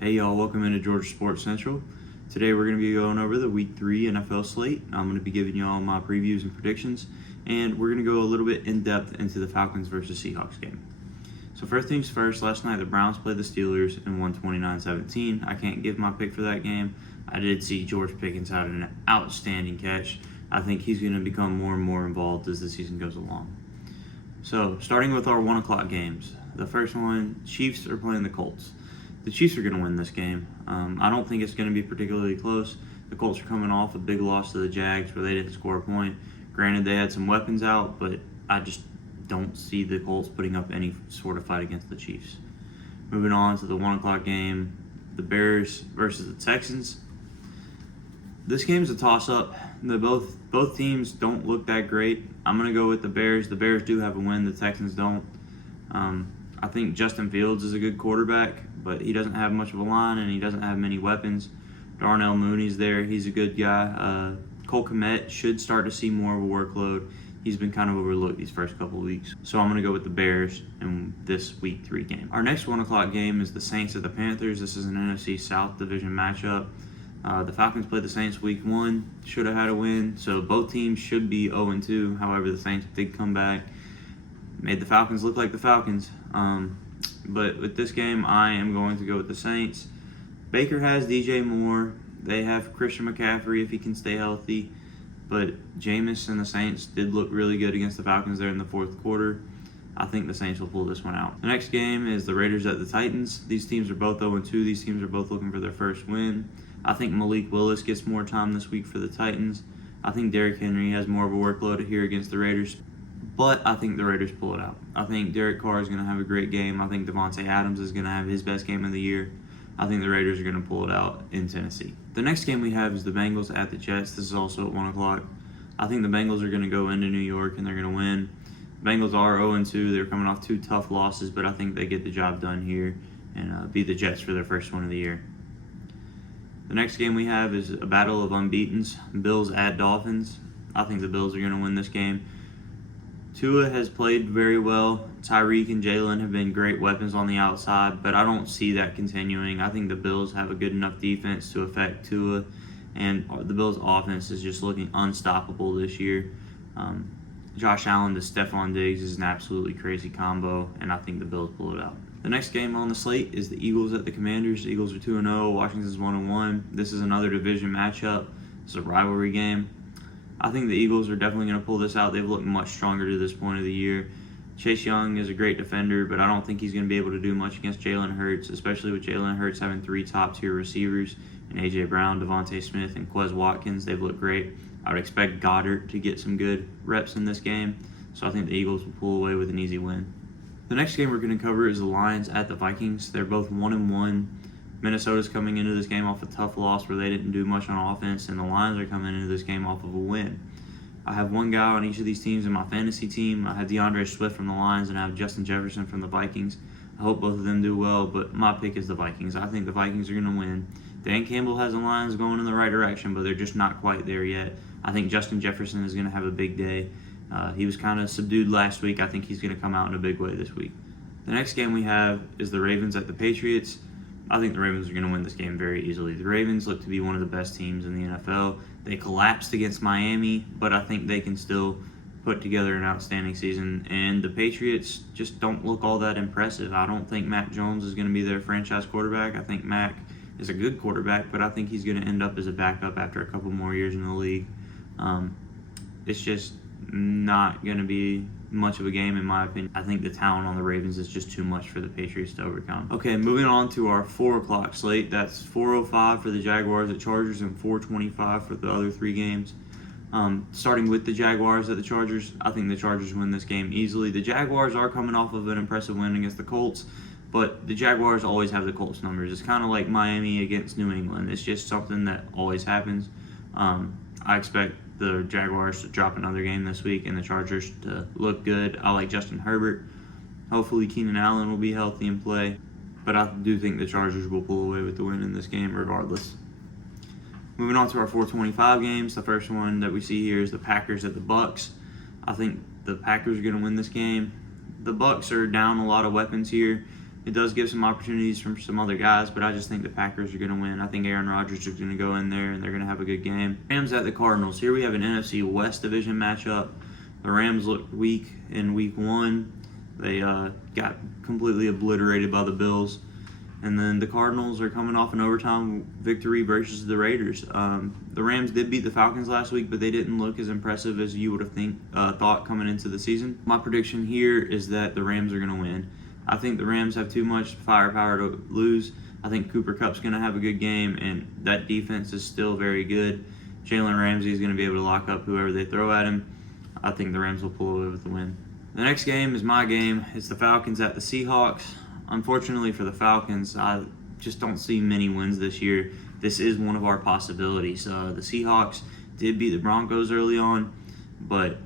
Hey y'all, welcome into Georgia Sports Central. Today we're going to be going over the Week 3 NFL slate. I'm going to be giving y'all my previews and predictions, and we're going to go a little bit in depth into the Falcons versus Seahawks game. So first things first, last night the Browns played the Steelers and won 29-17. I can't give my pick for that game. I did see George Pickens had an outstanding catch. I think he's going to become more and more involved as the season goes along. So starting with our 1 o'clock games. The first one, Chiefs are playing the Colts. The Chiefs are going to win this game. I don't think it's going to be particularly close. The Colts are coming off a big loss to the Jags where they didn't score a point. Granted, they had some weapons out, but I just don't see the Colts putting up any sort of fight against the Chiefs. Moving on to the 1 o'clock game, the Bears versus the Texans. This game's a toss-up. Both teams don't look that great. I'm going to go with the Bears. The Bears do have a win. The Texans don't. I think Justin Fields is a good quarterback, but he doesn't have much of a line and he doesn't have many weapons. Darnell Mooney's there. He's a good guy. Cole Kmet should start to see more of a workload. He's been kind of overlooked these first couple of weeks. So I'm going to go with the Bears in this Week 3 game. Our next 1 o'clock game is the Saints at the Panthers. This is an NFC South division matchup. The Falcons played the Saints Week 1. Should have had a win. So both teams should be 0-2. However, the Saints did come back. Made the Falcons look like the Falcons. But with this game, I am going to go with the Saints. Baker has DJ Moore. They have Christian McCaffrey if he can stay healthy. But Jameis and the Saints did look really good against the Falcons there in the fourth quarter. I think the Saints will pull this one out. The next game is the Raiders at the Titans. These teams are both 0-2. These teams are both looking for their first win. I think Malik Willis gets more time this week for the Titans. I think Derrick Henry has more of a workload here against the Raiders. But I think the Raiders pull it out. I think Derek Carr is going to have a great game. I think Devontae Adams is going to have his best game of the year. I think the Raiders are going to pull it out in Tennessee. The next game we have is the Bengals at the Jets. This is also at 1 o'clock. I think the Bengals are going to go into New York and they're going to win. The Bengals are 0-2. They're coming off 2 tough losses, but I think they get the job done here and beat the Jets for their first one of the year. The next game we have is a battle of unbeatens. Bills at Dolphins. I think the Bills are going to win this game. Tua has played very well. Tyreek and Jalen have been great weapons on the outside, but I don't see that continuing. I think the Bills have a good enough defense to affect Tua, and the Bills' offense is just looking unstoppable this year. Josh Allen to Stephon Diggs is an absolutely crazy combo, and I think the Bills pull it out. The next game on the slate is the Eagles at the Commanders. The Eagles are 2-0. Washington's 1-1. This is another division matchup. It's a rivalry game. I think the Eagles are definitely going to pull this out. They've looked much stronger to this point of the year. Chase Young is a great defender, but I don't think he's going to be able to do much against Jalen Hurts, especially with Jalen Hurts having 3 top-tier receivers, and A.J. Brown, Devontae Smith, and Quez Watkins. They've looked great. I would expect Goddard to get some good reps in this game, so I think the Eagles will pull away with an easy win. The next game we're going to cover is the Lions at the Vikings. They're both 1-1. Minnesota's coming into this game off a tough loss where they didn't do much on offense, and the Lions are coming into this game off of a win. I have one guy on each of these teams in my fantasy team. I have DeAndre Swift from the Lions, and I have Justin Jefferson from the Vikings. I hope both of them do well, but my pick is the Vikings. I think the Vikings are going to win. Dan Campbell has the Lions going in the right direction, but they're just not quite there yet. I think Justin Jefferson is going to have a big day. He was kind of subdued last week. I think he's going to come out in a big way this week. The next game we have is the Ravens at the Patriots. I think the Ravens are going to win this game very easily. The Ravens look to be one of the best teams in the NFL. They collapsed against Miami, but I think they can still put together an outstanding season. And the Patriots just don't look all that impressive. I don't think Mac Jones is going to be their franchise quarterback. I think Mac is a good quarterback, but I think he's going to end up as a backup after a couple more years in the league. It's just not going to be much of a game in my opinion. I think the talent on the Ravens is just too much for the Patriots to overcome. Okay, moving on to our 4 o'clock slate. That's 4:05 for the Jaguars at Chargers and 4:25 for the other 3 games. Starting with the Jaguars at the Chargers, I think the Chargers win this game easily. The Jaguars are coming off of an impressive win against the Colts, but the Jaguars always have the Colts numbers. It's kind of like Miami against New England. It's just something that always happens. I expect the Jaguars to drop another game this week and the Chargers to look good. I like Justin Herbert. Hopefully Keenan Allen will be healthy and play. But I do think the Chargers will pull away with the win in this game regardless. Moving on to our 4:25 games. The first one that we see here is the Packers at the Bucks. I think the Packers are going to win this game. The Bucks are down a lot of weapons here. It does give some opportunities from some other guys, but I just think the Packers are going to win. I think Aaron Rodgers is going to go in there, and they're going to have a good game. Rams at the Cardinals. Here we have an NFC West division matchup. The Rams looked weak in Week 1. They got completely obliterated by the Bills. And then the Cardinals are coming off an overtime victory versus the Raiders. The Rams did beat the Falcons last week, but they didn't look as impressive as you would have thought coming into the season. My prediction here is that the Rams are going to win. I think the Rams have too much firepower to lose. I think Cooper Kupp's going to have a good game, and that defense is still very good. Jalen Ramsey is going to be able to lock up whoever they throw at him. I think the Rams will pull away with the win. The next game is my game. It's the Falcons at the Seahawks. Unfortunately for the Falcons, I just don't see many wins this year. This is one of our possibilities. The Seahawks did beat the Broncos early on, but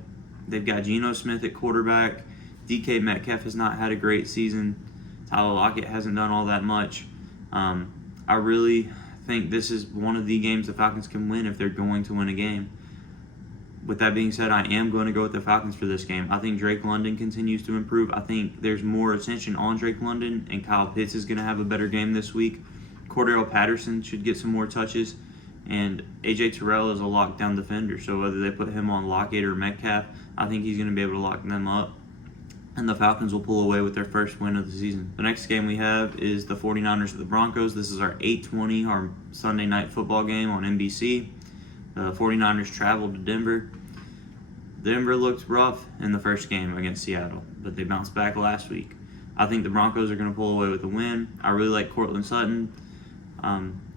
they've got Geno Smith at quarterback. DK Metcalf has not had a great season. Tyler Lockett hasn't done all that much. I really think this is one of the games the Falcons can win if they're going to win a game. With that being said, I am going to go with the Falcons for this game. I think Drake London continues to improve. I think there's more attention on Drake London, and Kyle Pitts is going to have a better game this week. Cordero Patterson should get some more touches, and A.J. Terrell is a lockdown defender, so whether they put him on Lockett or Metcalf, I think he's going to be able to lock them up, and the Falcons will pull away with their first win of the season. The next game we have is the 49ers at the Broncos. This is our 8:20, our Sunday night football game on NBC. The 49ers traveled to Denver. Denver looked rough in the first game against Seattle, but they bounced back last week. I think the Broncos are going to pull away with a win. I really like Courtland Sutton.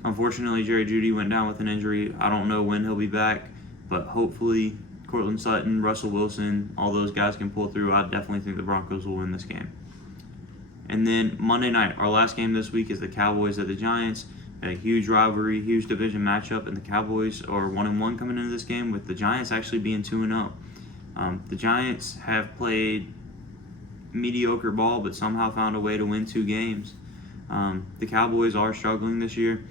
Unfortunately, Jerry Jeudy went down with an injury. I don't know when he'll be back, but hopefully Courtland Sutton, Russell Wilson, all those guys can pull through. I definitely think the Broncos will win this game. And then Monday night, our last game this week is the Cowboys at the Giants. A huge rivalry, huge division matchup, and the Cowboys are 1-1 coming into this game, with the Giants actually being 2-0. The Giants have played mediocre ball, but somehow found a way to win 2 games. The Cowboys are struggling this year.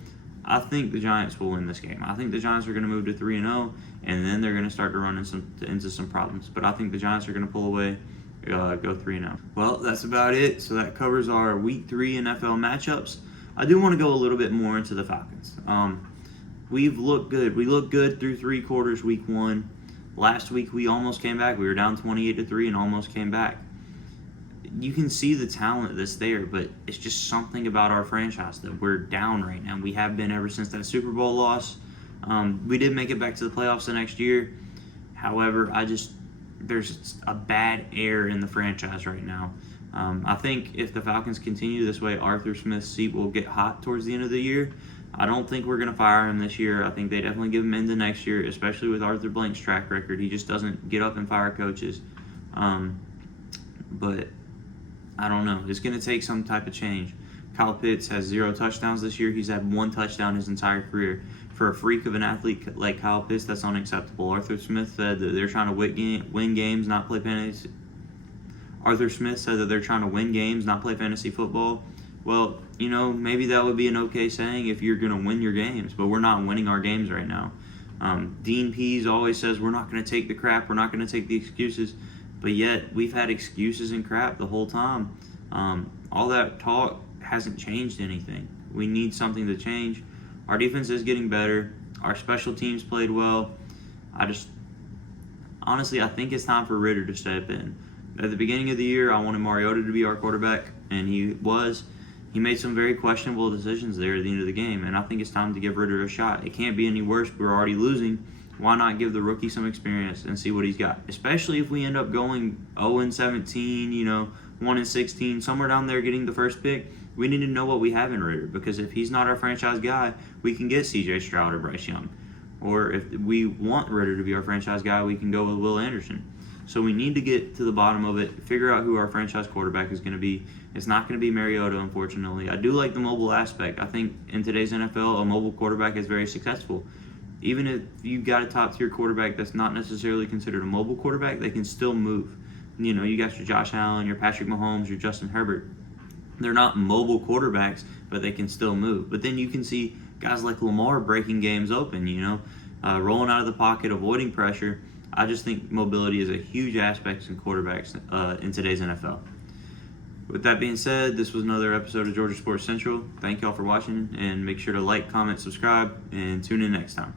I think the Giants will win this game. I think the Giants are going to move to 3-0, and then they're going to start to run into some problems. But I think the Giants are going to pull away, go 3-0. Well, that's about it. So that covers our Week 3 NFL matchups. I do want to go a little bit more into the Falcons. We've looked good. We looked good through 3 quarters Week 1. Last week we almost came back. We were down 28-3 and almost came back. You can see the talent that's there, but it's just something about our franchise that we're down right now. We have been ever since that Super Bowl loss. We did make it back to the playoffs the next year. However, there's a bad air in the franchise right now. I think if the Falcons continue this way, Arthur Smith's seat will get hot towards the end of the year. I don't think we're going to fire him this year. I think they definitely give him into next year, especially with Arthur Blank's track record. He just doesn't get up and fire coaches. But I don't know. It's going to take some type of change. Kyle Pitts has 0 touchdowns this year. He's had 1 touchdown his entire career. For a freak of an athlete like Kyle Pitts, that's unacceptable. Arthur Smith said that they're trying to win games, not play fantasy. Arthur Smith said that they're trying to win games, not play fantasy football. Well, maybe that would be an okay saying if you're going to win your games, but we're not winning our games right now. Dean Pease always says we're not going to take the crap, we're not going to take the excuses, but yet we've had excuses and crap the whole time. All that talk hasn't changed anything. We need something to change. Our defense is getting better. Our special teams played well. Honestly, I think it's time for Ritter to step in. At the beginning of the year, I wanted Mariota to be our quarterback, and he was. He made some very questionable decisions there at the end of the game, and I think it's time to give Ritter a shot. It can't be any worse. We're already losing. Why not give the rookie some experience and see what he's got? Especially if we end up going 0-17, 1-16, somewhere down there getting the first pick. We need to know what we have in Ritter, because if he's not our franchise guy, we can get C.J. Stroud or Bryce Young. Or if we want Ritter to be our franchise guy, we can go with Will Anderson. So we need to get to the bottom of it, figure out who our franchise quarterback is going to be. It's not going to be Mariota, unfortunately. I do like the mobile aspect. I think in today's NFL, a mobile quarterback is very successful. Even if you've got a top-tier quarterback that's not necessarily considered a mobile quarterback, they can still move. You got your Josh Allen, your Patrick Mahomes, your Justin Herbert. They're not mobile quarterbacks, but they can still move. But then you can see guys like Lamar breaking games open, rolling out of the pocket, avoiding pressure. I just think mobility is a huge aspect in quarterbacks in today's NFL. With that being said, this was another episode of Georgia Sports Central. Thank y'all for watching, and make sure to like, comment, subscribe, and tune in next time.